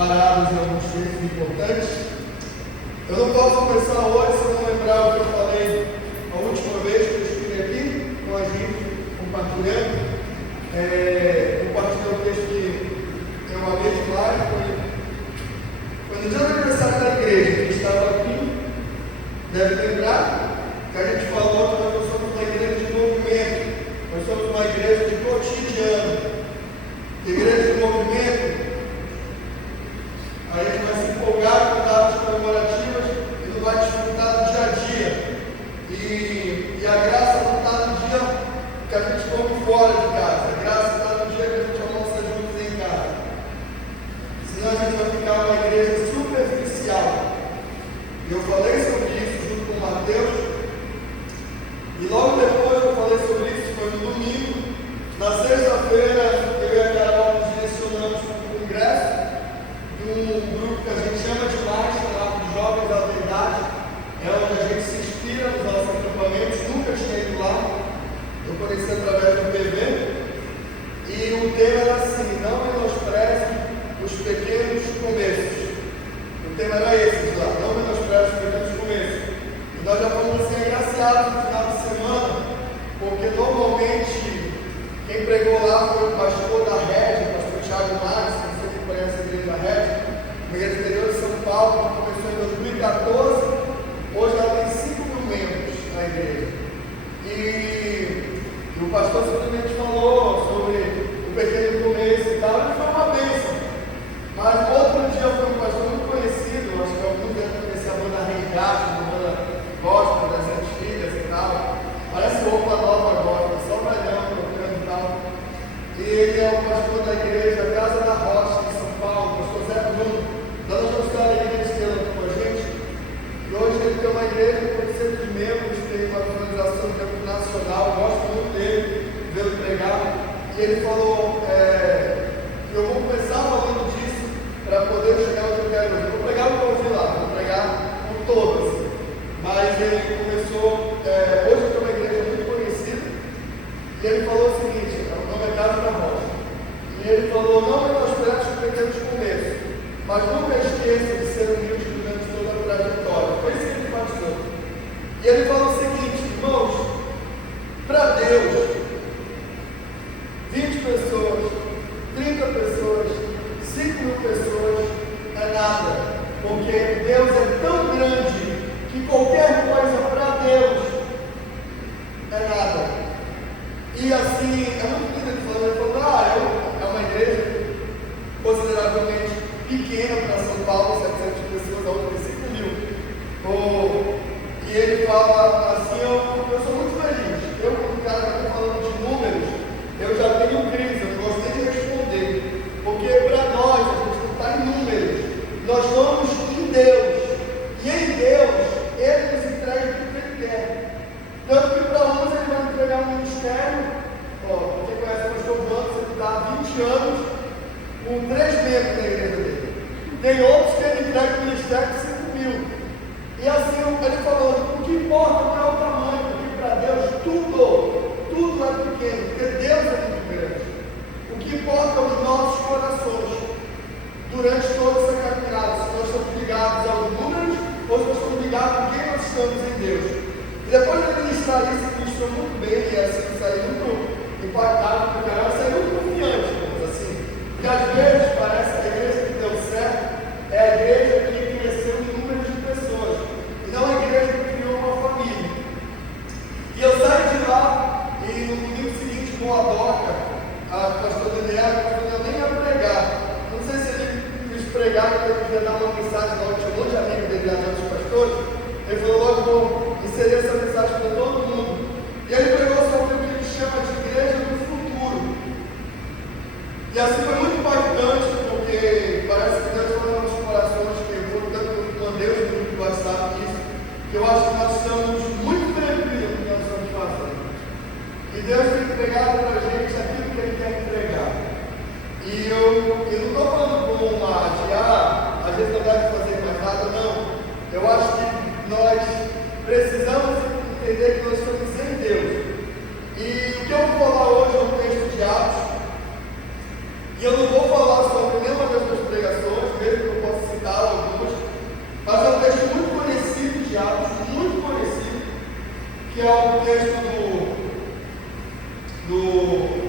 parados em alguns textos importantes. Eu não posso começar hoje se eu não lembrar o que eu falei a última vez que eu estive aqui com a gente, compartilhando. Compartilhei um texto que eu amei demais. Foi no dia do aniversário da igreja, que estava aqui, deve lembrar que a gente falou que nós não somos uma igreja de movimento, nós somos uma igreja de cotidiano. Igreja de movimento, a gente vai se empolgar com datas comemorativas e não vai desfrutar do dia a dia. E a graça não está no dia que a gente come fora de casa, a graça está no dia que a gente almoça juntos em casa. Senão a gente vai ficar uma igreja superficial. E eu falei sobre isso junto com o Mateus, e logo depois que eu falei sobre isso, foi no domingo. Na sexta-feira, eu e a Carol nos direcionamos para o congresso de um grupo que a gente chama de Marcha, lá dos Jovens da Verdade. É onde a gente se inspira nos nossos acampamentos. Nunca tinha ido lá, eu conheci através do PV. E o tema era assim: não menospreze os pequenos começos. O tema era esse lá: não menospreze os pequenos começos. E nós já fomos assim agraciados no final de semana, porque normalmente quem pregou lá foi o pastor da Rede, o pastor Thiago Marques, que você conhece a igreja da Rede, uma igreja interior de São Paulo, que começou em 2014, hoje ela tem 5 mil membros na igreja. E o pastor simplesmente falou sobre o pequeno começo e tal, e foi uma bênção. Mas outro dia foi um pastor muito conhecido, acho que alguns devem conhecer a banda Resgate, a banda gospel das antigas e tal. Parece roupa nova agora, só velhão, tocando e tal. E ele é o pastor da igreja Casa da Rocha, de São Paulo, o pastor Zé Bruno, dando a história da igreja Estrela com a gente. E hoje ele tem uma igreja com 800 membros, tem uma organização de âmbito nacional, gosto muito dele, vê-lo pregar. E ele falou: eu vou começar falando disso para poder chegar onde eu quero. Eu vou pregar o que eu ouvi lá, vou pregar por todas. Mas ele começou, hoje eu tenho uma igreja muito conhecida, e ele falou o seguinte: o nome é Casa da Rocha. E ele falou: não menospreze os pequenos começos, mas nunca esqueça de ser humilde durante toda a trajetória. Foi isso que ele passou. E ele falou o seguinte: irmãos, para Deus, 20 pessoas, 30 pessoas, 5 mil pessoas é nada, porque Deus é tão grande que qualquer coisa para Deus é nada. E assim, é muito lindo ele falando. Ele falou: é uma igreja consideravelmente pequena para São Paulo, 700 pessoas, a outra tem 5 mil. E ele fala assim: eu sou muito feliz. Eu, como cara que está falando de números, eu já tenho crise, eu não gosto nem de responder, porque para nós, a gente não está em números, nós estamos em Deus. E em Deus, Ele nos entrega tudo que Ele quer. Tanto que para uns Ele vai entregar um ministério. Quem conhece o pastor Banco, você está há 20 anos com 3 membros da igreja dele. Tem outros que Ele entrega um ministério de 5 mil. E assim Ele falou: o que importa não é o tamanho, porque para Deus tudo é pequeno, porque Deus é muito grande. O que importa é os nossos corações durante toda essa caminhada, se nós estamos ligados aos números ou se nós estamos ligados a quem nós estamos em Deus. E depois de ministrar isso, ele ministrou muito bem, e assim, saiu muito impactado, porque ela saiu muito confiante, assim. Porque às vezes parece que a igreja que deu certo é a igreja que cresceu em número de pessoas, e não a igreja que criou uma família. E eu saí de lá, e no domingo seguinte, com a Doca, a pastora Daniela, eu nem ia pregar. Não sei se ele quis pregar, porque ele queria dar uma mensagem lá, tinha um monte de amigos dele lá, outros pastores. Ele falou: logo vou inserir essa mensagem para todo mundo. E ele pregou sobre o que ele chama de igreja do futuro. E assim foi muito impactante, porque parece que Deus falou nas nossas corações, que eu vou tanto com Deus no grupo do WhatsApp isso, que eu acho que nós estamos muito tranquilos no que nós estamos fazendo. E Deus tem entregado para a gente aquilo que Ele quer entregar. E eu não estou falando com uma de às vezes não deve fazer mais nada, não. Eu acho que nós precisamos entender que nós estamos em Deus. E o que eu vou falar hoje é um texto de Atos. E eu não vou falar sobre nenhuma das minhas pregações, mesmo que é o texto do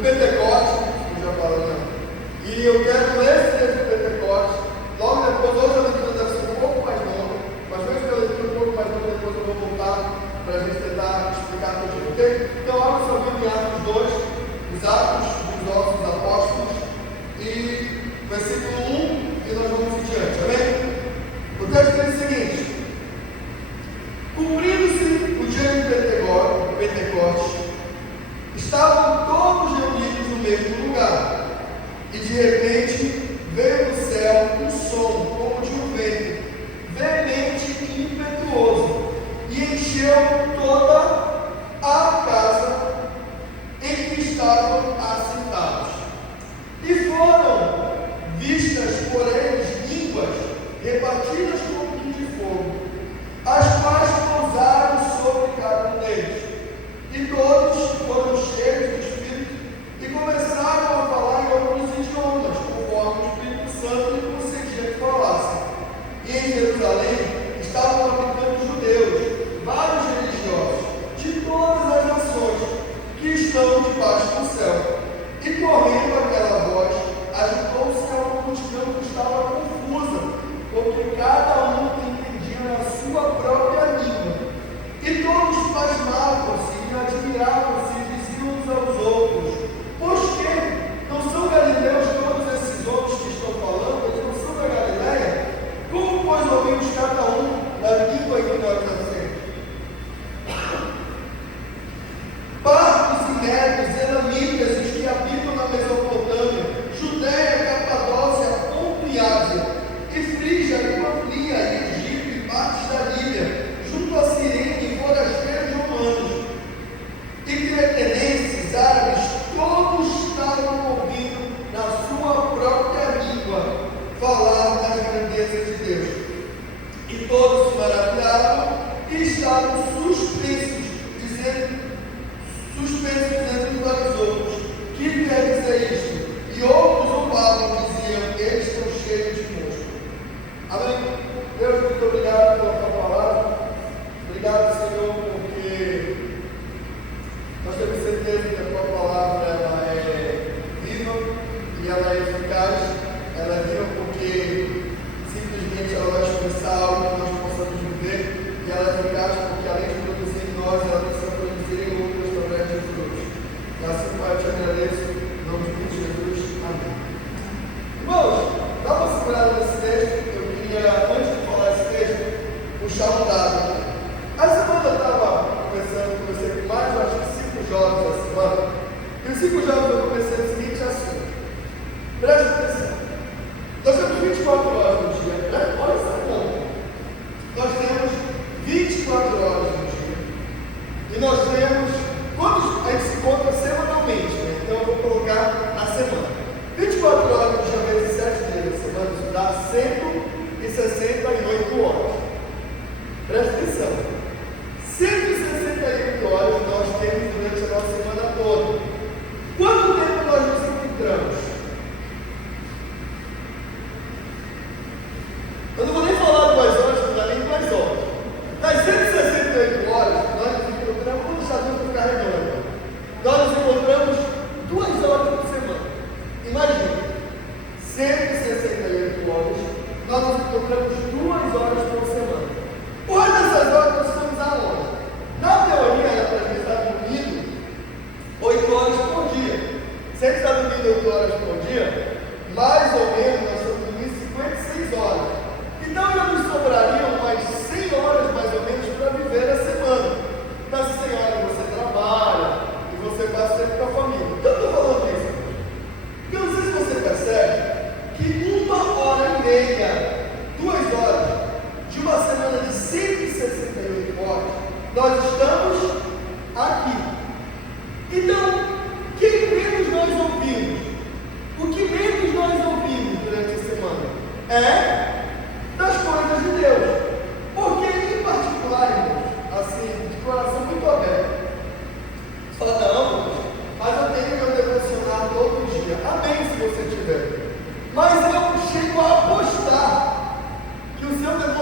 Pentecostes, como já falamos. E eu quero ler esse texto do Pentecostes. Logo depois, hoje a leitura deve ser um pouco mais longa, mas mesmo que a leitura um pouco mais longa, depois eu vou voltar para a gente tentar explicar tudo, ok? Então, abra sua Bíblia em Atos 2, os Atos dos Apóstolos, e versículo 1, e nós vamos em diante, amém? O texto diz o seguinte: cumprindo-se o dia de Pentecostes, estavam todos reunidos no mesmo lugar, e de repente veio do céu um som como de um vento, veemente e impetuoso, e encheu toda a casa em que estavam assentados. E foram vistas por eles línguas repartidas como que de fogo, as quais pousaram sobre cada um deles. E todos foram cheios do Espírito e começaram a falar em outros idiomas, conforme o Espírito Santo lhe concedia que falassem. E em Jerusalém estavam habitando judeus, vários religiosos, de todas as nações que estão debaixo do céu. E correndo aquela voz, agitou-se a uma multidão que estava confusa, porque cada um entendia na sua própria língua. E todos pasmavam-se e admiravam-se e diziam uns aos outros: pois que não são galileus todos esses outros que estão falando? Eles não são da Galileia? Como, pois, ouvimos cada um da língua em que nós nascemos? Partos e medos, elamitas, os que habitam na Mesopotâmia, Judéia, Capadócia, Ponto e Ásia, e Frígia, e Pamfilia, e Egito, e partes da Líbia, junto a Cirene e forasteiros romanos, e cretenenses, árabes, todos estavam ouvindo na sua própria língua falar das grandezas de Deus. E todos se maravilhavam e estavam suspensos, dizendo uns para os outros: que quer dizer isto? E outros zombavam e diziam: eles estão cheios de monstro. Amém? Deus, muito obrigado pela tua palavra. Obrigado, Senhor, porque nós temos certeza que a tua palavra ela é viva e ela é eficaz. Ela é viva porque simplesmente ela vai expressar algo que nós possamos viver, e ela é eficaz porque, além de produzir em nós, ela precisa produzir em outros através de Jesus. E assim, Pai, eu te agradeço, em nome de Jesus. Amém. Irmãos, dá uma segurada nesse texto. Eu queria, antes de falar esse texto, puxar um dado. A semana eu estava conversei com mais, eu acho que 5 jovens essa semana, e os 5 jovens eu comecei o seguinte assunto. Presta atenção. Nós temos 24 horas no dia, né? Olha essa conta. Nós temos 24 horas no dia. E nós temos, quantos a gente se conta semanalmente, né? Então eu vou colocar na semana. 24 horas no dia vezes 7 dias da semana, isso dá 168 horas. Presta atenção. 168 horas nós temos durante a nossa semana toda. Quanto tempo nós nos encontramos? Eu não vou nem falar 2 horas, não dá nem 2 horas. Das 168 horas, nós nos encontramos, vamos deixar tudo carregando. Nós nos encontramos 2 horas por semana. Imagina, 168 horas, nós nos encontramos 2 horas por semana. Quais dessas horas nós estamos aonde? Na teoria, era para a gente estar dormindo 8 horas por dia. Se a gente está dormindo 8 horas por dia, mais ou menos nós estamos dormindo 56 horas. Então já nos sobrariam mais 100 horas mais ou menos para viver a semana. Nessas 100 horas você trabalha e você passa tempo com a família. Então eu estou falando isso. Porque eu não sei se você percebe que 1 hora e meia, 2 horas de uma semana de 168 horas, nós estamos aqui. Então, quem menos nós ouvimos? O que menos nós ouvimos durante a semana é das coisas de Deus. Porque, em particular, irmãos, assim, de coração muito aberto, você fala: não, mas eu tenho meu devocional todo dia. Amém, se você tiver. Mas eu chego a apostar que o seu devocional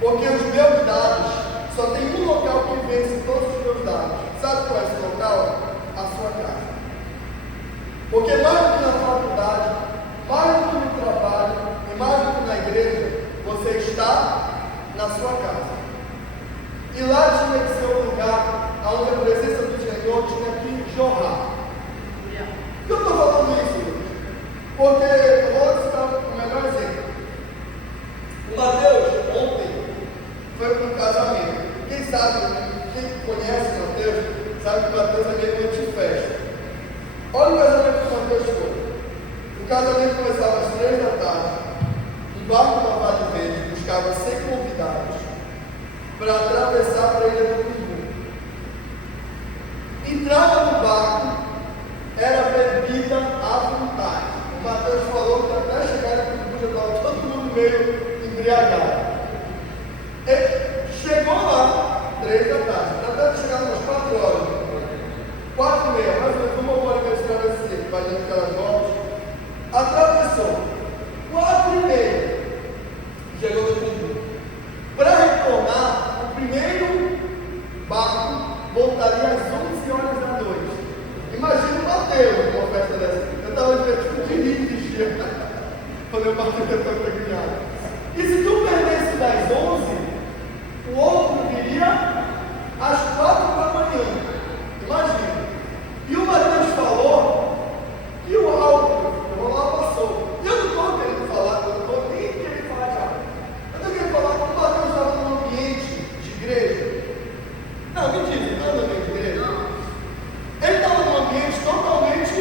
Porque os meus dados, só tem um local que vence todos os meus dados. Sabe qual é esse local? A sua casa. Porque mais do que na faculdade, mais do que no trabalho e mais do que na igreja, você está na sua casa. E lá tinha que ser um lugar onde a presença do Senhor tinha que jorrar. Por que eu estou falando isso, Deus? Porque eu vou citar o melhor exemplo. O Mateus, ontem, foi para um casamento. Quem sabe, quem conhece o Mateus, sabe que o Mateus é meio noite de festa. Olha o casamento que o Mateus foi. O casamento começava às 3 da tarde. Um barco da Vale Verde buscava 100 convidados para atravessar para a Ilha do Cumbu. Entrava no barco, era bebida à vontade. O Mateus falou que até chegar no Cumbu já estava todo mundo meio embriagado. Ele chegou lá, 3 da tarde, até chegar umas 4 horas, 4 e meia, mais ou menos, uma hora e meia de travessia, que vai dando aquelas voltas. Atravessou, 4 e meia, chegou no Cumbu. Para retornar, o primeiro barco voltaria às 11 horas da noite. Imagina o Mateus numa festa dessa. Eu estava divertido de rir de dia, quando eu bati tentando pegar. E se tu perdesse das 11, o outro viria às 4 da manhã. Imagina. E o Mateus falou que o álcool lá passou. E eu não estou querendo falar, eu não estou nem querendo falar de álcool. Eu estou querendo falar que o Mateus estava num ambiente de igreja. Não, mentira, não é um ambiente de igreja. Ele estava num ambiente totalmente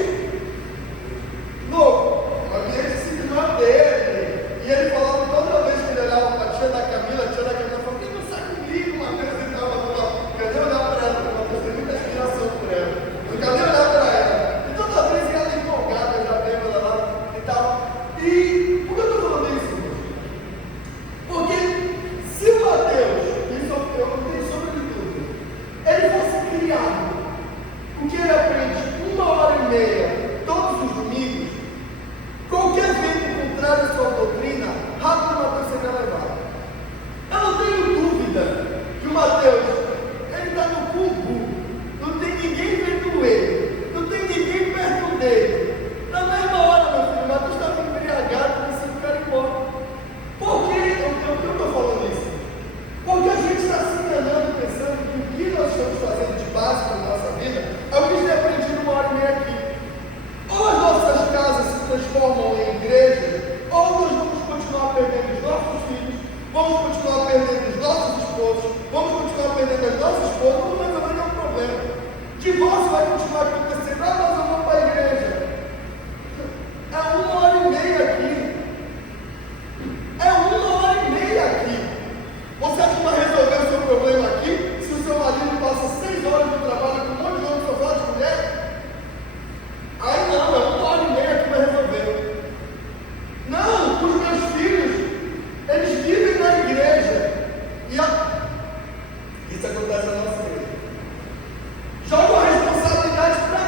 louco. Um ambiente assim que não é dele. E ele falava que toda vez que ele olhava para a tia da Camila falava: "Vem dançar comigo, Mateus." Ele estava falando: "Cadê olhar para ela?" Porque o Mateus tem muita inspiração por ela. Cadê olhar para ela? E toda vez que ela empolgada, já veio ela lá e tal. E por que eu estou falando isso? Porque se o Mateus, isso eu não tenho sombra de dúvida, ele fosse criado, porque ele aprende 1h30 todos os domingos, qualquer vento contrário à sua doutrina, rápido o Mateus seria levado. Eu não tenho dúvida que o Mateus, ele está no Cumbu, não tem ninguém vendo ele, não tem ninguém perto dele. Na mesma hora, meu filho, o Mateus estava embriagado, pensando que era embora. Por que eu estou falando isso? Porque a gente está se enganando, pensando que o que nós estamos fazendo de básico na nossa vida é o que a gente aprende 1h30 aqui. Ou as nossas casas se transformam em igreja, ou nós vamos continuar perdendo os nossos filhos, vamos continuar perdendo os nossos esposos, vamos continuar perdendo as nossas esposas, não vai resolver nenhum problema. Divórcio vai continuar acontecendo, mas eu vou para a igreja. É 1h30 aqui. É 1h30 aqui. Você acha que vai resolver o seu problema aqui se o seu marido passa 6 horas de trabalho com um monte de homem sofá de mulher? Aí não, é 1h30 que vai resolver. Não, os meus filhos, eles vivem na igreja. Isso acontece na nossa igreja. Joga a responsabilidade para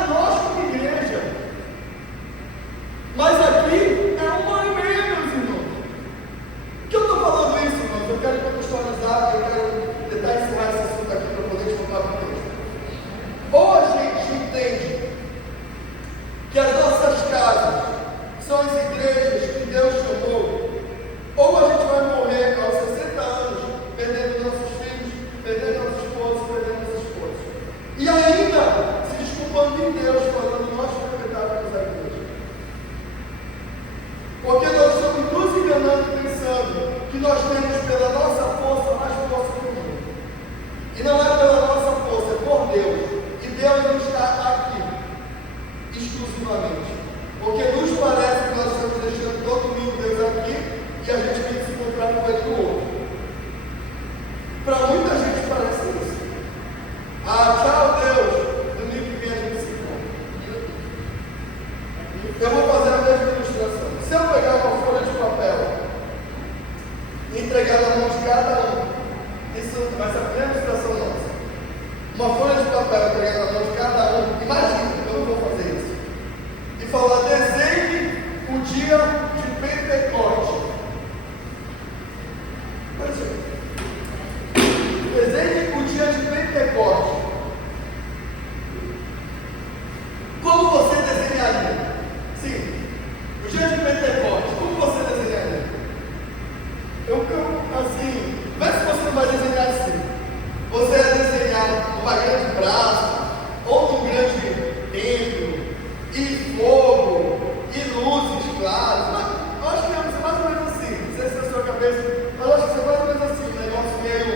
vezes, mas acho que isso é mais ou menos assim, um negócio meio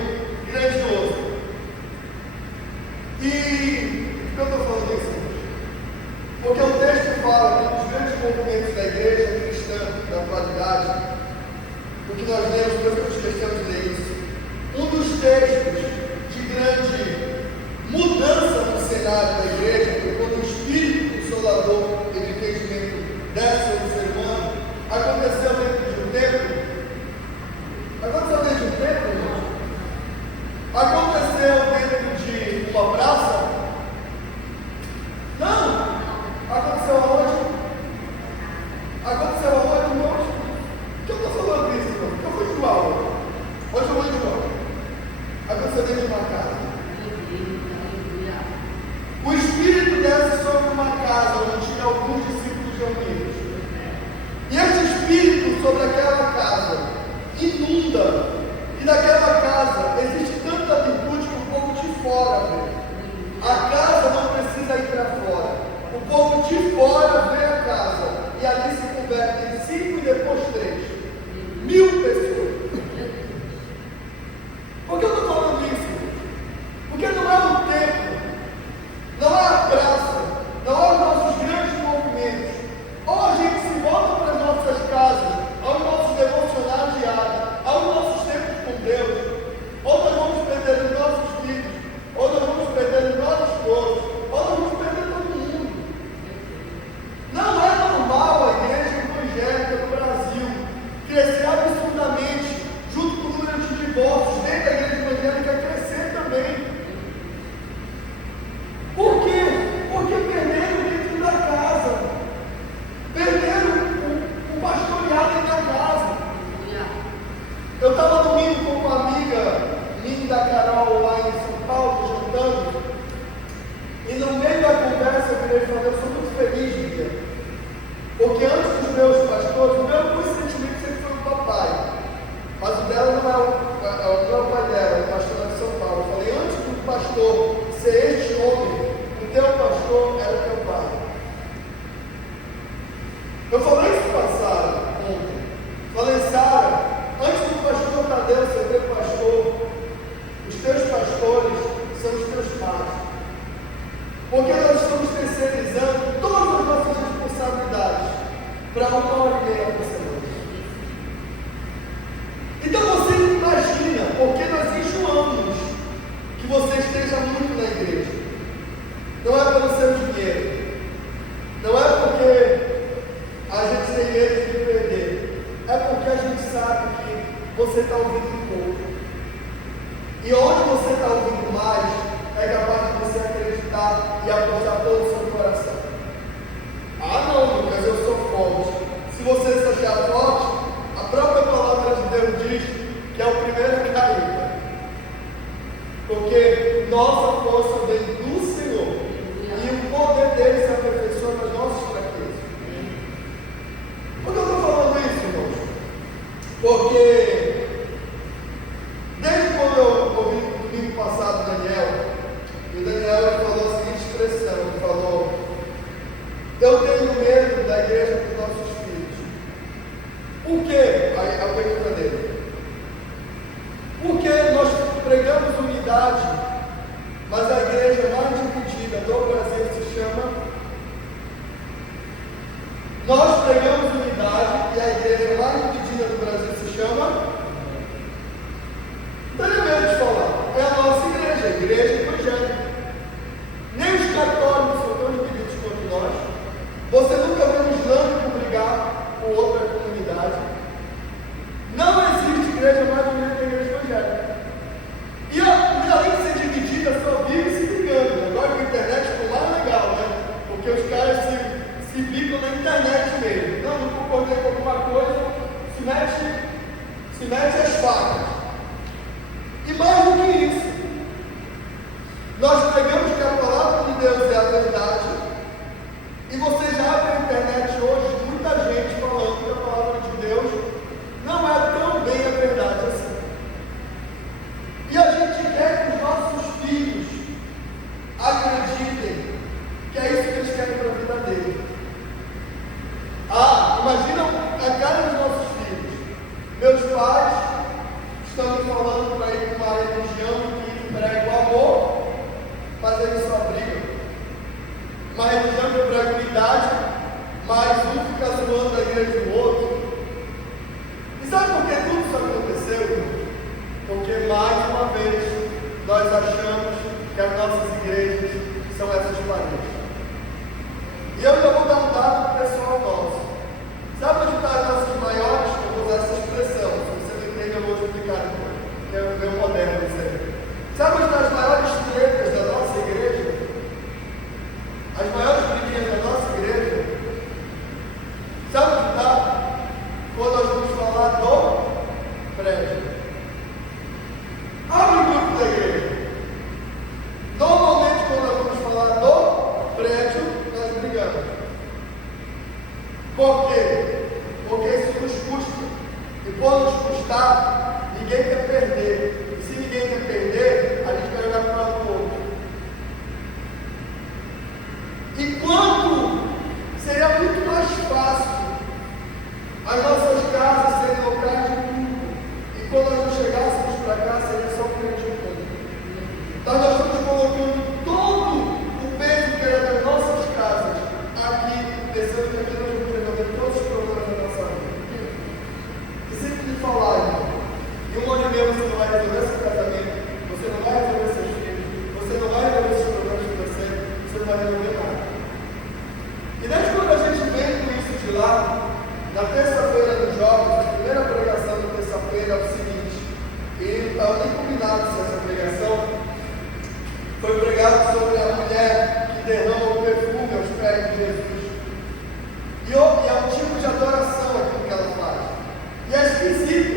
grandioso. E por que eu estou falando isso? Porque o texto fala que os grandes movimentos da igreja cristã da atualidade, o que nós lemos, por isso que questões ler isso, um dos textos de grande mudança no cenário da igreja, porque quando o Espírito Consolador, ele entendimento desce sobre o ser humano, aconteceu dentro de um templo. Aconteceu dentro de um templo, irmão? Aconteceu dentro de uma praça? Não! Aconteceu aonde? Aconteceu aonde, irmãos? Por que eu estou falando isso, irmão? Porque eu fui de João. Hoje eu vou de João. Aconteceu dentro de uma casa. O Espírito desce sobre uma casa onde tinha alguns discípulos reunidos. E esse Espírito sobre aquela casa inunda. E naquela casa existe tanta virtude que o povo de fora vê. A casa não precisa ir para fora. O povo de fora vê a casa. E ali se converte em 5 e depois 3. 1000 pessoas. Por que eu estou falando isso? Porque não é o templo, não é a praça, não é os nossos grandes movimentos. Ou a gente se volta para as nossas casas, aos nossos devocionais diários, aos nossos tempos com Deus, ou nós vamos perder os nossos filhos, ou nós vamos perder os nossos esposos, ou nós vamos perder todo mundo. Não é normal a igreja evangélica no Brasil crescer absurdamente, junto com o número de divórcios dentro da igreja evangélica crescer também. Por quê? Porque perderam dentro da casa. Perderam o pastoreado dentro da casa. Eu estava domingo com uma amiga minha da Carol lá em São Paulo, jantando, e no meio da conversa eu virei e falei, eu sou muito feliz, Bia, porque antes dos meus pastores, o meu sentimento sempre foi o papai, mas o dela não é o pai dela, é o pastor lá de São Paulo. Eu falei, antes do pastor ser este homem, o teu pastor era o teu pai. Eu falei isso para Sara ontem. Falei, Sara, antes do pastor Tadeu ser teu pastor, os teus pastores são os teus pais. Porque nós estamos terceirizando todas as nossas responsabilidades para 1h30 por semana. Então você imagina, porque nós enjoamos que você esteja muito na igreja. Não é pelo seu dinheiro, não é porque a gente tem medo de perder, é porque a gente sabe que você está ouvindo pouco. E onde você está ouvindo mais, é capaz de você acreditar e apostar todo o seu coração. Ah não, Lucas, eu sou forte. Se você se achar forte, a própria palavra de Deus diz que é o primeiro a cair. Porque nossa força vem do Senhor. E o poder dele se aperfeiçoa nas nossas fraquezas. Por que eu estou falando isso, irmãos? Porque desde quando eu ouvi no domingo passado o Daniel falou a seguinte expressão, ele falou, eu tenho medo da igreja dos nossos filhos. Por quê? Aí a pergunta dele. Porque nós pregamos unidade, mas a igreja mais dividida do Brasil se chama. Nós pregamos unidade e a igreja mais dividida do Brasil se chama. Não tenho medo de falar. É a nossa igreja, a igreja evangélica. Nem os católicos são tão divididos quanto nós. Você nunca vê um islâmico brigar com outra comunidade. Não existe igreja mais unida que a igreja evangélica. E além de ser dividida, só vive se brigando. Agora com a internet ficou mais legal, né? Porque os caras se brigam na internet mesmo. Não concordei com alguma coisa, se mete as facas. E mais do que isso, nós pregamos que a palavra de Deus é a verdade. E você já abre a internet hoje, muita gente falando que a palavra de Deus não é tão bem a verdade assim. E a gente quer que os nossos filhos acreditem que é isso que eles querem para a vida deles. Ah, imagina a cara dos nossos filhos. Meus pais uma religião de tranquilidade, mas um fica zoando a igreja do outro. E sabe por que tudo isso aconteceu? Porque mais uma vez nós achamos que as nossas igrejas são essas paredes. E eu já vou dar um dado pessoal nosso. Sabe onde estão as nossas maiores? Eu vou usar essa expressão. Se você não entende, eu vou explicar depois. Que é o meu moderno isso aí. Sabe onde estão as maiores tretas da nossa igreja? As maiores briguinhas da nossa igreja? Sabe onde está? Quando nós vamos falar do prédio. Abre o grupo da igreja. Normalmente, quando nós vamos falar do prédio, nós brigamos. Por quê? Porque isso nos custa. E por nos custar, ninguém quer perder. E se ninguém quer perder, a gente vai jogar para o lado do outro. Enquanto seria muito mais fácil as nossas casas serem locais de culto, e quando nós não chegássemos para cá, seria só o crente de culto. Então nós estamos colocando todo o peso que era das nossas casas aqui, pensando que aqui nós vamos resolver todos os problemas da nossa vida. E sempre me falar, e um monte de medo, você não vai resolver seu casamento, você não vai resolver seus filhos, você não vai resolver seus problemas financeiros, você não vai resolver nada. E desde quando a gente vem com isso de lá, na terça-feira dos jovens, a primeira pregação da terça-feira é o seguinte, e não estava nem combinado se essa pregação foi pregado sobre a mulher que derrama o perfume aos pés de Jesus. E é um tipo de adoração aquilo que ela faz. E é esquisito,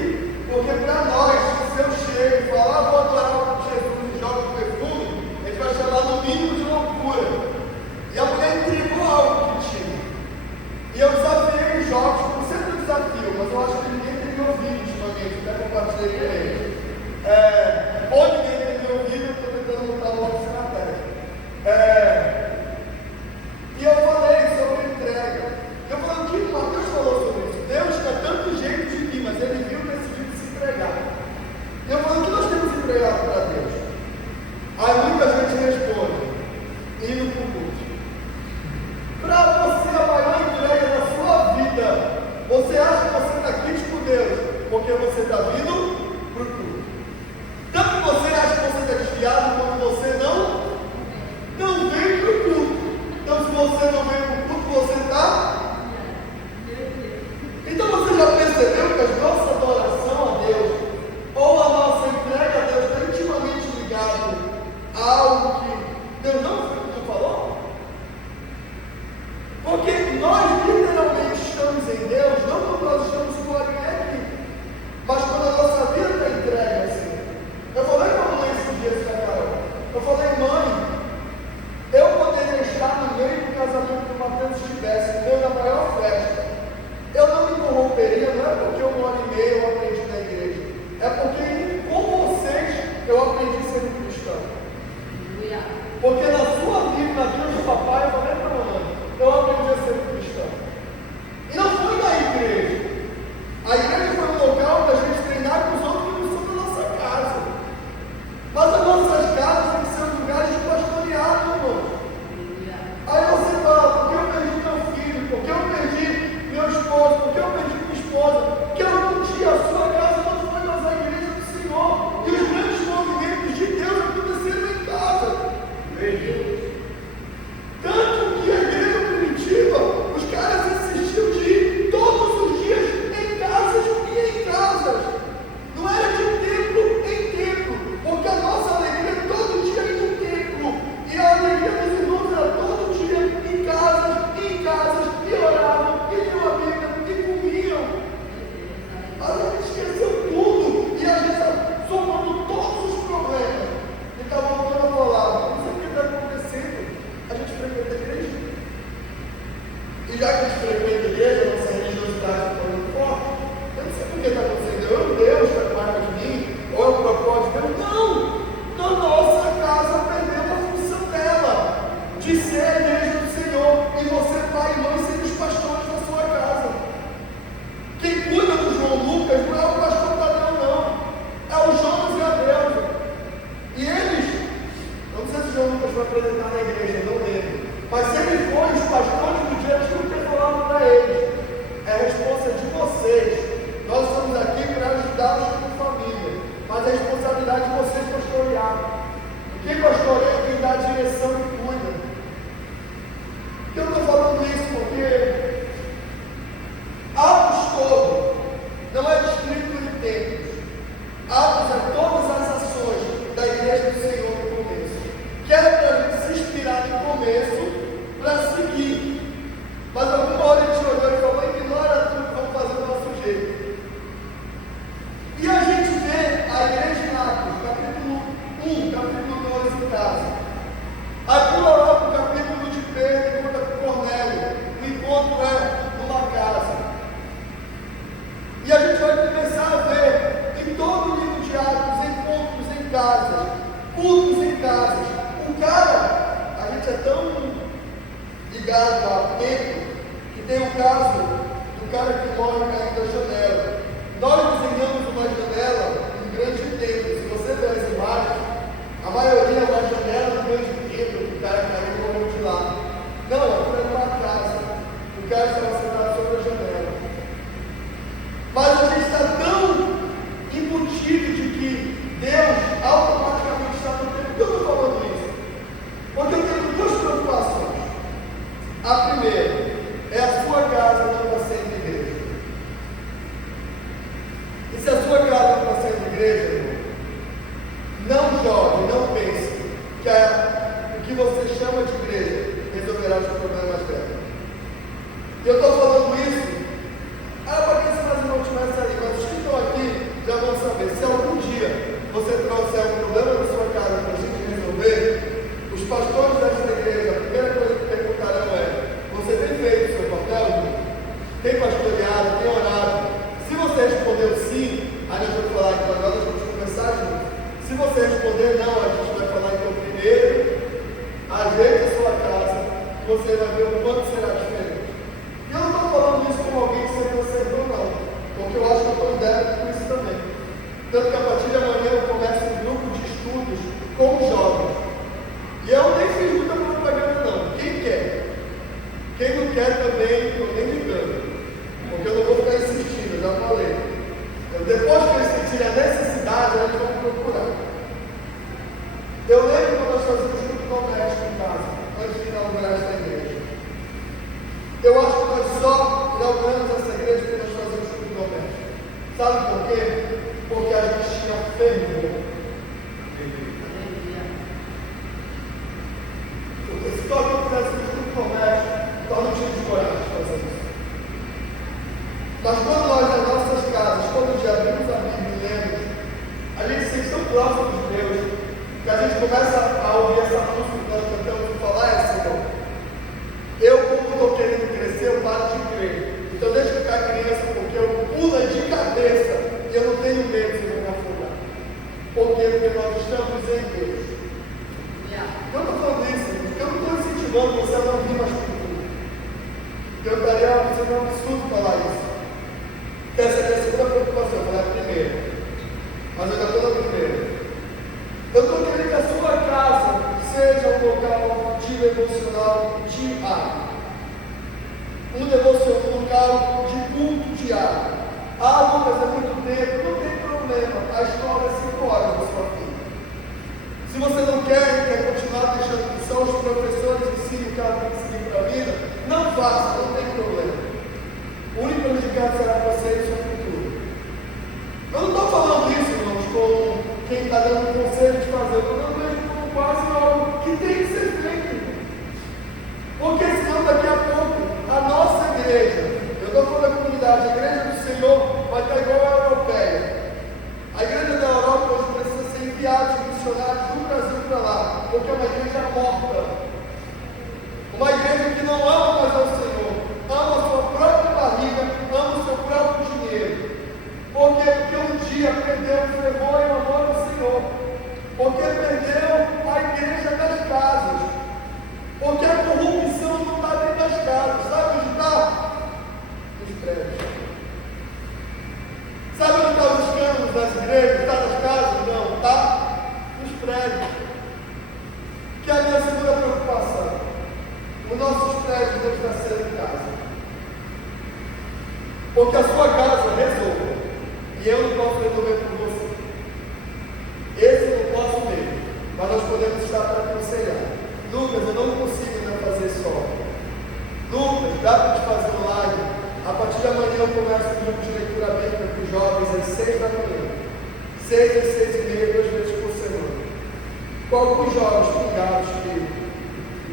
porque para nós, se eu chego e falar, vou adorar Jesus e jogo o perfume, a gente vai chamar no mínimo de loucura. E a mulher entregou algo que tinha. E eu desafiei os jovens, como sempre desafio, mas eu acho que ninguém tem me ouvido ultimamente, até compartilhei com eles. Ou ninguém tem me ouvido, eu estou tentando montar uma outra estratégia. E eu falei sobre entrega. Eu falei, o que o Mateus falou sobre isso? Deus tinha tanto jeito de vir, mas ele viu decidiu se entregar. E eu falei, o que nós temos entregado para Deus? Aí muita gente responde, indo para o culto. Para você, a maior entrega da sua vida, você acha que você está quente com Deus, porque você está vindo para o culto. Tanto que você acha que você está desviado quando você não vem para o culto. Então, se você não vem para o culto, você está. Então, você já percebeu que a nossa adoração a Deus, ou a nossa entrega a Deus, está intimamente ligado a algo que Deus não falou? Porque nós literalmente estamos em Deus, não quando nós estamos com a aqui, mas quando a nossa 1, capítulo 2 em casa. Aí pula lá para o capítulo de Pedro, conta com Cornélio. O encontro é numa casa. E a gente vai começar a ver em todo o livro de Atos, encontros em casas, cultos em casas. O cara, a gente é tão ligado a Pedro, que tem o caso do cara que morre caindo da janela. Nós desenhamos uma janela em grande templo. Se você ver as imagens, a maioria é uma janela de grande templo, o cara caiu e morreu de lá. Não, aquilo era uma casa. O cara estava sentado sobre a janela. Mas a gente está tão embutido de que Deus automaticamente está no tempo. Por que eu estou falando isso? Porque eu tenho duas preocupações. A primeira é a sua casa não está sendo igreja. E se a sua casa não está sendo igreja, irmão, não jogue, não pense que o que você chama de igreja resolverá os problemas dela. E eu estou falando isso. Para que se nós não tivesse ali, mas os que estão aqui já vão saber. Se algum dia você trouxer um problema na sua casa para a gente resolver, os pastores desta igreja, a primeira coisa que perguntarão é: você tem feito o seu papel? Tem pastoreado? Tem orado? Se você respondeu sim, a gente vai falar então agora, nós vamos conversar juntos. Se você responder não, a gente vai falar então primeiro, ajeite a sua casa, você vai ver o quanto será diferente. E eu não estou falando isso como alguém que você recebeu, não, porque eu acho que eu estou ideia com isso também. Tanto que a partir de amanhã eu começo um grupo de estudos com jovens. E eu nem fiz muita propaganda, não. Quem quer? Quem não quer também, eu nem ligando. Porque eu não vou ficar insistindo, eu já falei. Depois que eles sentirem a necessidade, eles vão procurar. Eu lembro quando nós fazíamos grupo doméstico em casa, antes de inaugurar esta igreja. Eu acho que nós só inauguramos essa igreja porque nós fazemos grupo doméstico. Sabe por quê? Porque a gente tinha fervor. Se nós não fizéssemos grupo doméstico, nós não tínhamos coragem de fazer isso. Mas quando nós, nas nossas casas, quando já abrimos a Bíblia e lemos, a gente se sente tão próximo de Deus, que a gente começa a ouvir essa música que nós cantamos e falar: é, Senhor, eu, como estou querendo crescer, eu paro de crer. Então deixa eu ficar criança, porque eu pulo de cabeça e eu não tenho medo de me afundar. Por quê? Porque nós estamos em Deus. Eu não estou falando isso, porque eu não estou incentivando você a não vir mais cultura. Eu estaria sendo um absurdo falar isso. Essa é a segunda preocupação, foi a primeira. Mas eu já estou na primeira. Eu estou querendo que a sua casa seja um local de devocional diário. Um local de culto diário. Ah, Lucas, é muito tempo. Não tem problema. A escola é 5 horas da sua vida. Se você não quer continuar deixando que só os professores ensinem o que ela tem que seguir para a vida, não faça, não tem problema. O único prejudicado será você e sua cultura. Eu não estou falando isso, irmãos, com quem está dando conselho de fazer. Eu estou dando isso como quase algo que tem que ser feito. Porque senão daqui a pouco a nossa igreja, eu estou falando da comunidade, a igreja do Senhor vai estar igual à europeia. A igreja da Europa hoje precisa ser enviada de missionários do Brasil para lá, porque é uma igreja morta. Uma igreja que não ama mais ao Senhor, ama a sua própria barriga, ama o seu próprio dinheiro. Por quê? Porque um dia perdeu o fervor e o amor do Senhor. Porque perdeu a igreja das casas. Porque a corrupção não está dentro das casas. Sabe onde está? Nos prédios. Sabe onde está os escândalos das igrejas? Está nas casas? Não, está nos prédios. Que é a minha segunda preocupação. Os nossos prédios devem estar sendo em casa. Porque a sua casa resolva. E eu não posso resolver por você. Esse eu não posso mesmo. Mas nós podemos estar para aconselhar. Lucas, eu não consigo ainda fazer só. Lucas, dá para te fazer um live. A partir de amanhã eu começo um grupo de leitura bíblica para os jovens às 6 da manhã. 6 às 6h30, 2 vezes por semana. Com alguns jovens pingados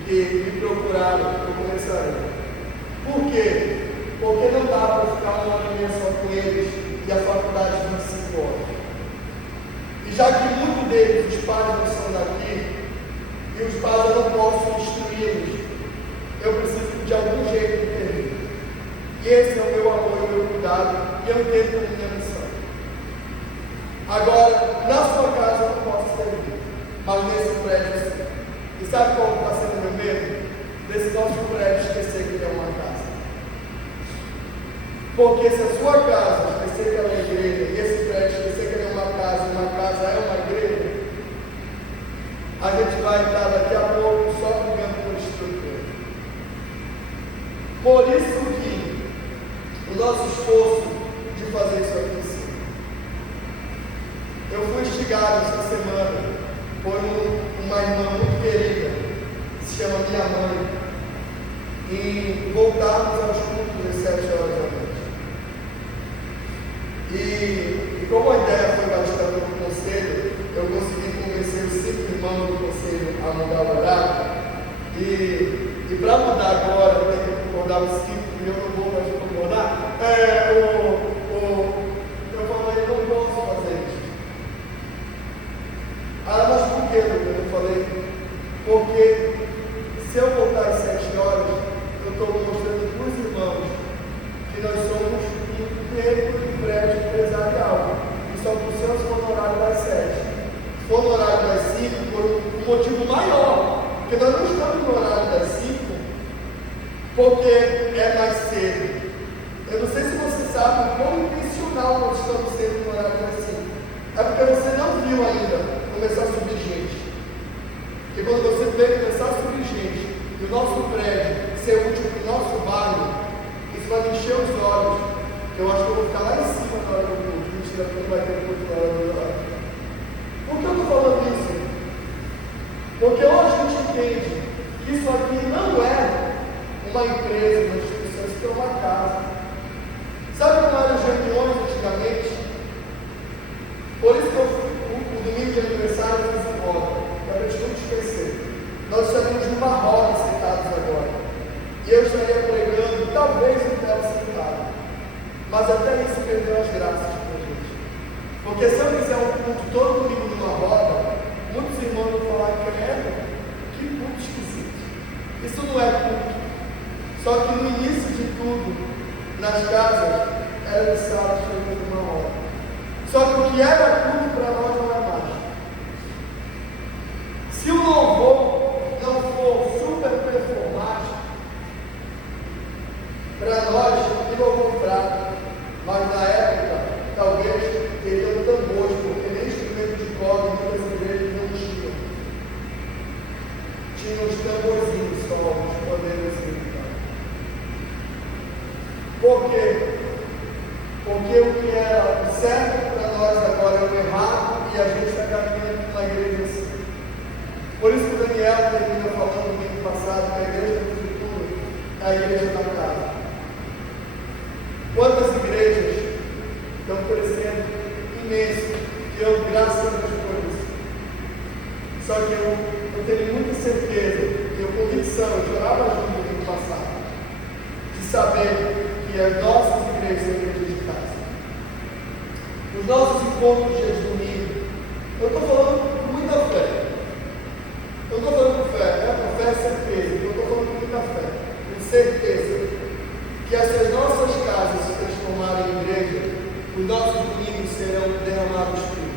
que me procuraram, eu começarei. Por quê? Porque não dá para ficar uma manhã só com eles e a faculdade de 25 horas. E já que muitos deles, os pais não são daqui, e os pais eu não posso instruí-los, eu preciso de algum jeito intervir. E esse é o meu amor e o meu cuidado, e eu tenho como minha missão. Agora, na sua casa eu não posso servir, mas nesse prédio sim. E sabe qual está sendo o meu medo? Desse nosso prédio esquecer que ele é uma casa. Porque se a sua casa esquecer que ela é uma igreja, e esse prédio esquecer que ele é uma casa é uma igreja, a gente vai estar daqui a pouco só brigando por estrutura. Por isso que o nosso esforço de fazer isso aqui em cima. Eu fui instigado essa semana por uma irmã muito querida, que se chama minha mãe, em voltarmos aos cultos às 7 horas da noite. E como a ideia foi batida pelo conselho, eu consegui convencer os 5 irmãos do conselho a mudar o horário. E para mudar agora, eu tenho que concordar os 5, e eu não vou mais concordar. Eu falei, eu não posso fazer isso. Ah, mas por que, eu falei? Porque se eu voltar às 7 horas, eu estou mostrando para os irmãos que nós somos um tempo de prédio empresarial. E só funciona se for no horário das 7. Se for no horário das 5, por um motivo maior. Porque nós não estamos no horário das 5, porque é mais cedo. Eu não sei se você sabe o quão intencional nós estamos sendo no horário das 5. É porque você não viu ainda começar a subir gente. Porque quando você vê começar a subir gente, e o nosso prédio ser útil para o nosso bairro, isso vai me encher os olhos. Eu acho que eu vou ficar lá em cima na hora do culto. Mentira, porque não vai ter culto na hora do horário. Por que eu estou falando isso? Porque hoje a gente entende que isso aqui não é uma empresa, uma instituição, isso é uma casa. Sabe como eram as reuniões antigamente? Por isso que o domingo de aniversário eu fiz a roda, para a gente não esquecer. Nós estaríamos numa roda sentados agora. E eu estaria pregando, talvez eu estava sentado. Mas até isso perdeu as graças para a gente. Porque se eu fizer um culto todo domingo numa roda, muitos irmãos vão falar que culto esquisito. Isso não é culto. Só que no início de tudo, nas casas, era necessário escrever uma roda. Só que o que era culto para nós não é mais. Se o louvor não for super performático, para nós, que louvor fraco, mas na época, talvez teriam tambores, porque nem instrumento de corda em muitas igrejas não tinham. Tinham os tamborzinhos só, os poderes militar. Por quê? Porque o que era certo para nós agora é o errado e a gente está caminhando para uma igreja assim. Por isso que o Daniel termina falando no domingo passado que a igreja do futuro é a igreja da casa. Quantas igrejas estão crescendo imenso, e eu, graças a Deus por isso. Só que eu tenho muita certeza, tenho convicção, eu chorava junto no domingo passado, de saber que as nossas igrejas são igrejas de casa. Os nossos encontros de domingo, eu estou falando com muita fé. Eu estou falando com fé, com fé é certeza, eu estou falando com muita fé, com certeza, que essas nossas casas se transformarem em igreja, os nossos domingos serão derramados de Espírito.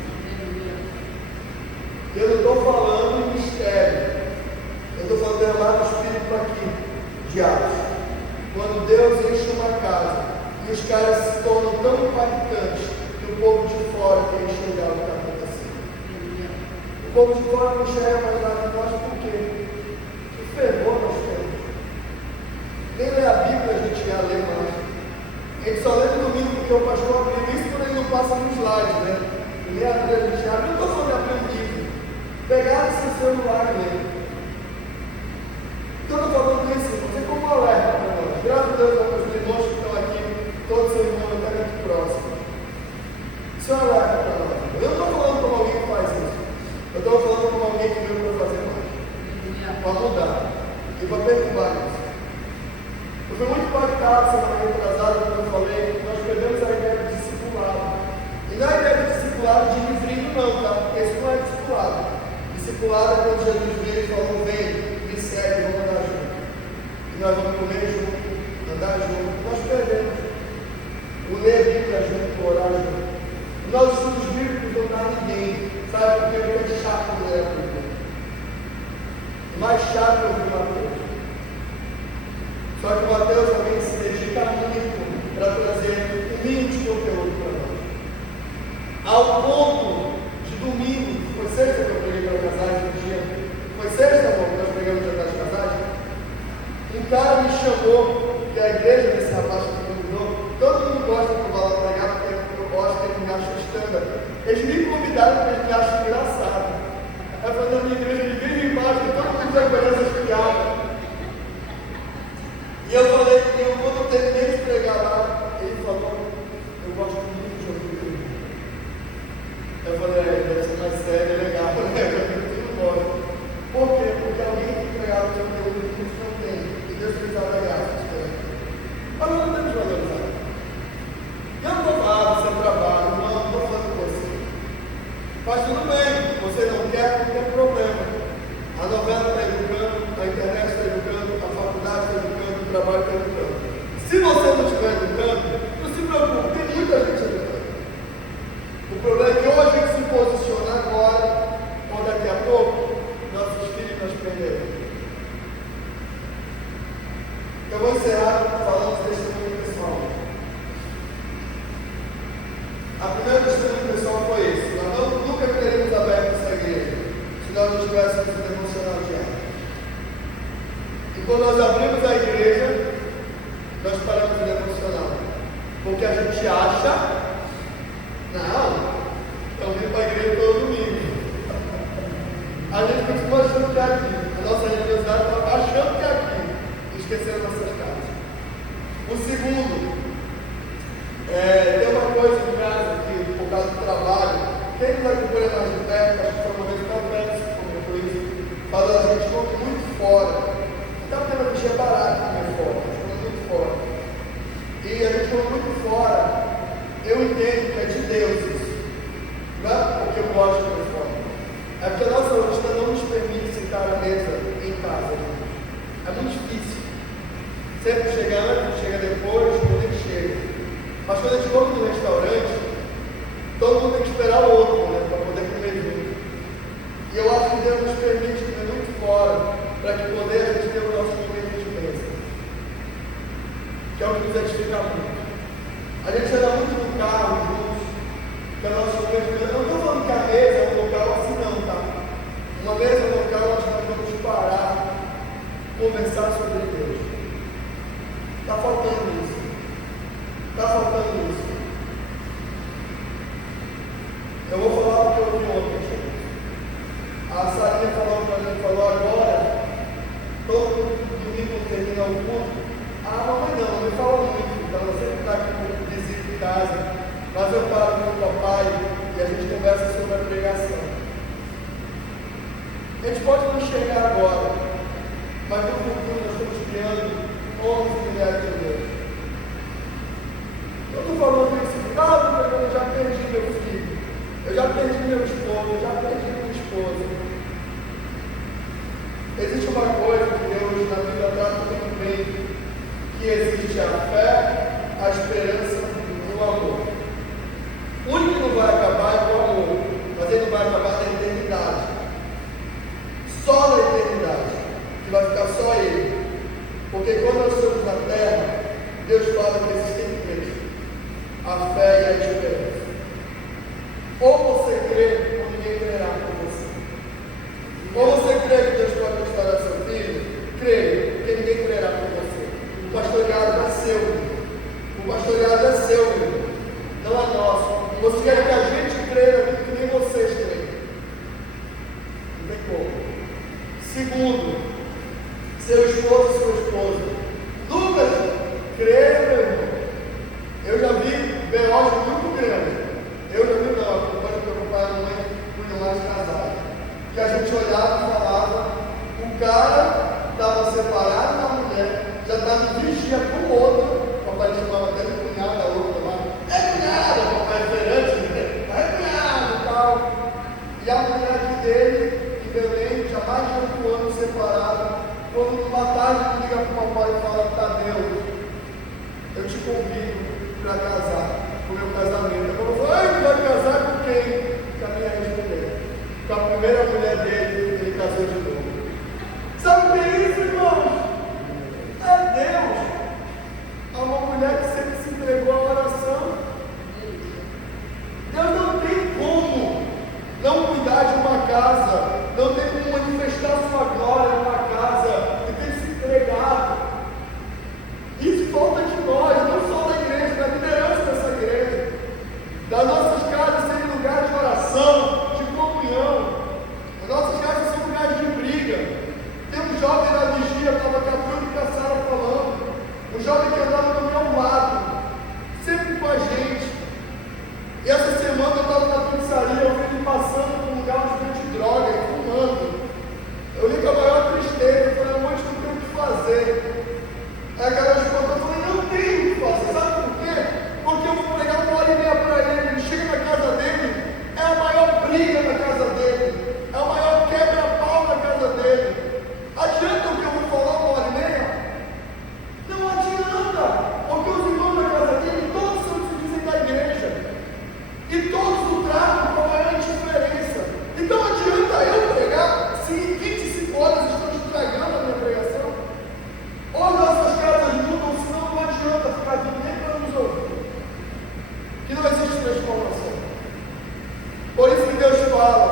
Eu não estou falando em mistério, eu estou falando derramado de Espírito aqui, diabos. Quando Deus enche uma casa e os caras se tornam tão impactantes que o povo de fora quer enxergar o que está acontecendo. O povo de fora não enxerga mais nada de nós, por quê? Que fervor nós temos. Nem ler a Bíblia a gente ia ler mais. A gente só lê no domingo porque o pastor abriu isso quando ele não passa no slide, né? E nem a Bíblia a gente abre. Eu não estou falando de abrir um livro. Pegar seu celular mesmo. Então eu estou falando isso, você como um alerta para nós. Graças a Deus, os irmãos que estão aqui, todos os irmãos estão muito próximos. Isso é um alerta para nós. Eu não estou falando como alguém que faz isso. Eu estou falando como alguém que veio para fazer mais. Para mudar. E para perturbar isso. Eu fui muito impactado semana retrasada quando eu falei que nós perdemos a ideia de discipulado. E não é a ideia de discipulado de livrinho não, tá? discipulado é quando Jesus veio e falou: vem, me segue, vamos andar junto. E nós vamos comer junto, andar junto. Nós perdemos. O ler Bíblia junto, orar junto. Os nossos estudos bíblicos não dá ninguém. Sabe por que é chato ler a Bíblia? Mais chato é ouvir Mateus. Só que o Mateus também se dedica muito para trazer o mínimo de conteúdo para nós. Ao ponto de domingo, foi sexta que eu preguei para casais no dia? Foi sexta, amor, que nós pregamos para de casais? Um cara me chamou, que é a igreja desse rapaz que me convidou. Todo mundo gosta de eu vá lá pregar, porque eu gosto que ele me acha estándar. Eles me convidaram porque eles me acham engraçado. Aí eu falei: na minha igreja ninguém me bate, todo mundo já conhece as piadas. E eu falei, quando eu terminei de pregar lá, ele falou: eu gosto muito de ouvir tudo. Eu falei: deve ser mais sério, é legal, né? Eu não gosto. Por quê? Porque alguém tem que pregar o conteúdo que a gente não tem. E Deus precisava graças. Mas nós não temos que valorizar. Eu não estou falando do seu trabalho, não estou falando com você. Mas tudo bem, você não quer, não tem problema. A novela está educando, a internet está educando, a faculdade está educando, o trabalho está educando. Se você não estiver educando, não se preocupe, tem muita gente educando. O problema é que ou a gente se posiciona agora, ou daqui a pouco, nossos filhos nos perderão. Eu vou encerrar falando do testemunho pessoal. A primeira testemunho pessoal foi esse: nós nunca teríamos aberto essa igreja se nós não tivéssemos um devocional diário. E quando nós abrimos a igreja, nós paramos o devocional. Porque a gente acha, não, eu vim para a igreja todo domingo. A gente continua achando que é aqui. A nossa religiosidade está achando que é aqui. Esqueceram nossas casas. O segundo, tem uma coisa em casa que, por causa do trabalho, quem nos acompanha mais de perto, acho que foi uma vez que o Pérez comentou isso, falou: a gente come muito fora. Então, porque a bicha é barato comer fora, a gente come muito fora. E a gente come muito fora, eu entendo que é de Deus isso. Não é porque eu gosto de comer fora. É porque a nossa rotina não nos permite sentar à mesa em casa. É muito difícil. Sempre chega antes, chega depois, quando a gente chega. Mas quando a gente come no restaurante, todo mundo tem que esperar o outro, né, para poder comer junto. E eu acho que Deus nos permite comer muito fora, para que poder a gente ter o nosso momento de bênção. Que é o que nos edifica muito. A gente anda muito no carro juntos, que é o nosso momento de bênção. Eu não estou falando que a mesa é um local assim não, tá? Uma mesa é um local onde nós vamos parar, conversar sobre Deus. Está faltando isso. Está faltando isso. Eu vou falar o que eu ouvi ontem, gente. A Sarinha falou para mim, falou agora, todo domingo termina o culto. Ah, mamãe não, me fala muito. Então ela sempre está aqui com visita em casa. Mas eu paro com o papai e a gente conversa sobre a pregação. A gente pode não chegar agora, mas no futuro nós estamos criando homens e mulheres de Deus. Eu estou falando isso, porque eu já perdi meu filho, eu já perdi meu esposo, eu já perdi minha esposa. Existe uma coisa que Deus na Bíblia trata muito bem, que existe a fé, a esperança e o amor. O único que não vai acabar é o amor, mas ele não vai acabar na eternidade. Só na eternidade, que vai ficar só ele. Porque quando nós estamos na terra, Deus fala que existem três: a fé e a esperança. Ou você crê, ou ninguém crerá por você. Ou você crê que Deus pode restaurar seu filho? Creia, porque ninguém crerá por você. O pastoreado é seu. O pastoreado é seu, não é nosso. Você quer que a gente creia naquilo que nem vocês creem. Não tem como. Segundo, seu esposo e sua esposa. Lucas, creia, meu irmão. Eu já vi B.O. muito grande. Eu já vi, não, acompanho meu pai e minha mãe cuidam mais de casais. Que a gente olhava e falava, o cara estava separado da mulher, já estava 20 dias com o outro. O papai chamava até de cunhada, a outra lá. É cunhada, o papai é diferente, é cunhado e tal. E a mulher aqui dele, em Belém, já mais de 8 anos separado, quando numa tarde ele liga para o papai e fala: Tadeu, eu te convido para casar, para o meu casamento. Eu falo: ai, tu vai casar com quem? Com a minha ex-mulher. Com a primeira mulher dele, ele casou de novo. Sabe o que é isso, irmãos? É Deus. Há uma mulher que sempre se entregou à oração. Deus não tem como não cuidar de uma casa, não tem como manifestar sua glória numa casa, e tem que se entregar. Isso falta de nós, não só da igreja, da liderança dessa igreja, das nossas casas serem lugar de oração, de comunhão. As nossas casas são lugares de briga. Tem um jovem na vigia, estava com a Bruna e a Sara falando, um jovem que andava do meu lado, sempre com a gente. E essa semana eu estava na pizzaria, eu vi ele passando por um lugar onde vende droga, e fumando. Eu li com a maior tristeza, eu falei: amor, não tem o que fazer. Aí a galera de conta, eu falei: não tem o que fazer, sabe por quê? Porque eu vou pregar 1h30 para ele chega na casa dele, é a maior briga na casa dele, é o maior quebra-pau na casa dele. Adianta o que eu vou falar 1h30? Não adianta, porque os irmãos da casa dele, todos se dizem da igreja. E todos o tratam com a maior indiferença. Então adianta eu pregar se em 25 horas estou estragando a minha pregação? Ou nossas casas mudam, senão não adianta ficar aqui nem para nos ouvir. Que não existe transformação. Por isso que Deus fala,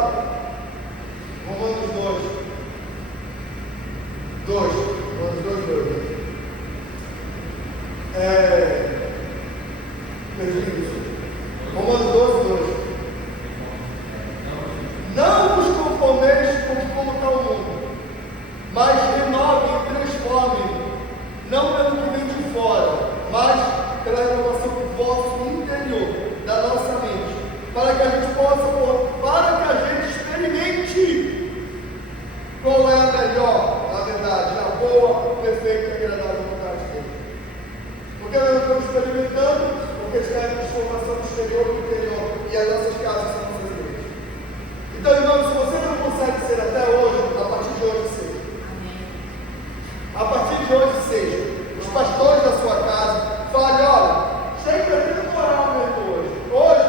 Romanos 2. Romanos 12:2. Não vos conformeis com como está o mundo, mas renovem e transformem, não pelo que vem de fora, mas pela renovação do vosso interior, da nossa mente, para que a gente experimente qual é a melhor, na verdade, a boa, perfeita e agradável vontade dele. Porque nós estamos experimentando, porque está em transformação do exterior para o interior, e as nossas casas são nossas igrejas. Então, irmãos, se você não consegue ser até hoje, a partir de hoje seja. A partir de hoje seja. Os pastores da sua casa falem: olha, chega aqui no moral hoje. Hoje,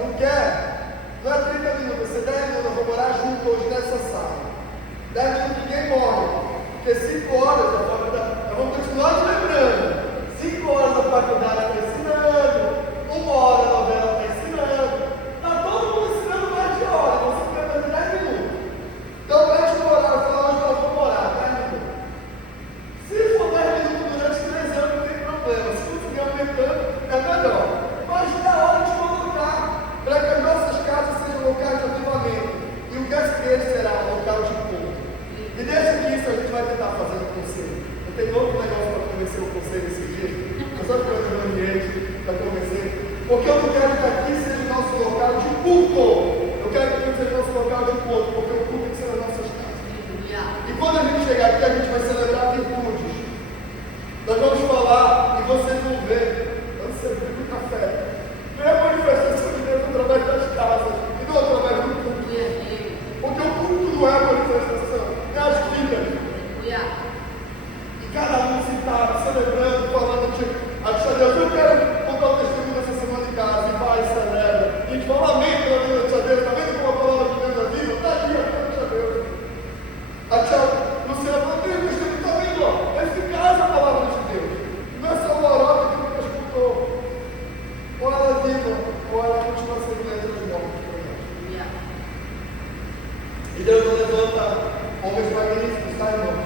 não quer? Não é 30 minutos, você 10 minutos, eu vou morar junto hoje nessa sala. 10 minutos ninguém morre. Porque 5 horas da faculdade, nós vamos continuar te lembrando. 5 horas da faculdade está ensinando, 1 hora a novela está ensinando, está todo mundo ensinando mais de hora, você fica fazendo 10 minutos. Então, antes de morar, eu falo: hoje nós vamos morar, 10 minutos. Se for 10 minutos durante 3 anos, não tem problema. Se conseguir aumentando, é melhor. Mas é hora de colocar, para que as nossas casas sejam locais de avivamento. E o que as igrejas será um local de culto. E deixa que isso a gente vai tentar fazer no conselho. Eu tenho outro negócio para convencer o conselho esse dia. Eu só estou no ambiente para convencer. Porque eu não quero que aqui seja o nosso local de culto. Eu quero que aqui seja o nosso local de culto. Porque o culto tem que ser nas nossas casas. E quando a gente chegar aqui, a gente vai celebrar virtudes. Nós vamos falar e vocês vão ver. Eu não sei, do café. Não é a manifestação de Deus através das casas. E não através do culto. Porque o culto não é a manifestação. É as vidas. E cada um se está celebrando, falando de Deus. Eu quero contar o testemunho dessa semana em casa. E vai, celebra. E a gente fala: amém pela vida de Deus. Está vendo como a palavra de Deus é viva? Está ali, a Deus. A tia Luciana falou: tem o testemunho, está vendo? É eficaz a palavra de Deus. Não é só uma hora que nunca escutou. Ou ela é viva, ou ela continua sendo dentro dos mortos. E Deus não levanta homens magníficos, tá, irmão?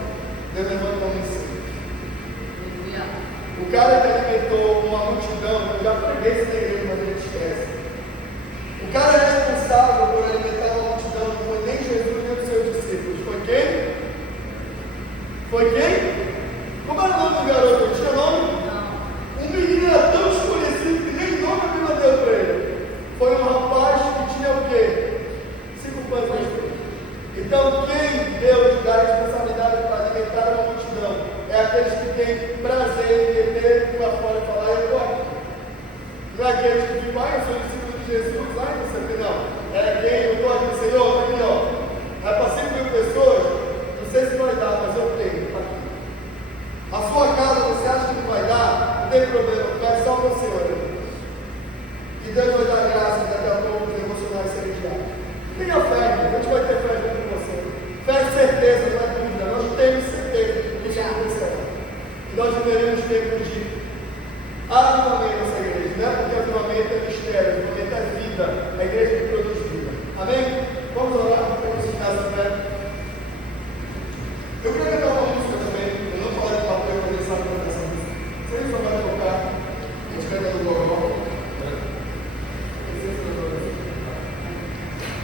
Deus levanta homens simples. O cara que alimentou uma multidão, eu já preguei isso na igreja, mas a gente esquece. O cara responsável por alimentar uma multidão não foi nem Jesus nem os seus discípulos. Foi quem? Foi quem? Como era o nome do garoto? Tinha nome? Não. Um menino era tão desconhecido que nem nome a Bíblia deu para ele. Foi um rapaz que tinha o quê? 5 pães e 2 peixes. Então, quem Deus dá a responsabilidade para alimentar uma multidão é aqueles que têm prazer em meter para fora e falar: eu estou aqui. Não é aqueles que ficam: eu sou discípulo de Jesus, não sei o que, não. É quem eu estou aqui, Senhor, aqui, ó. É para 5 mil nós viveremos tempos de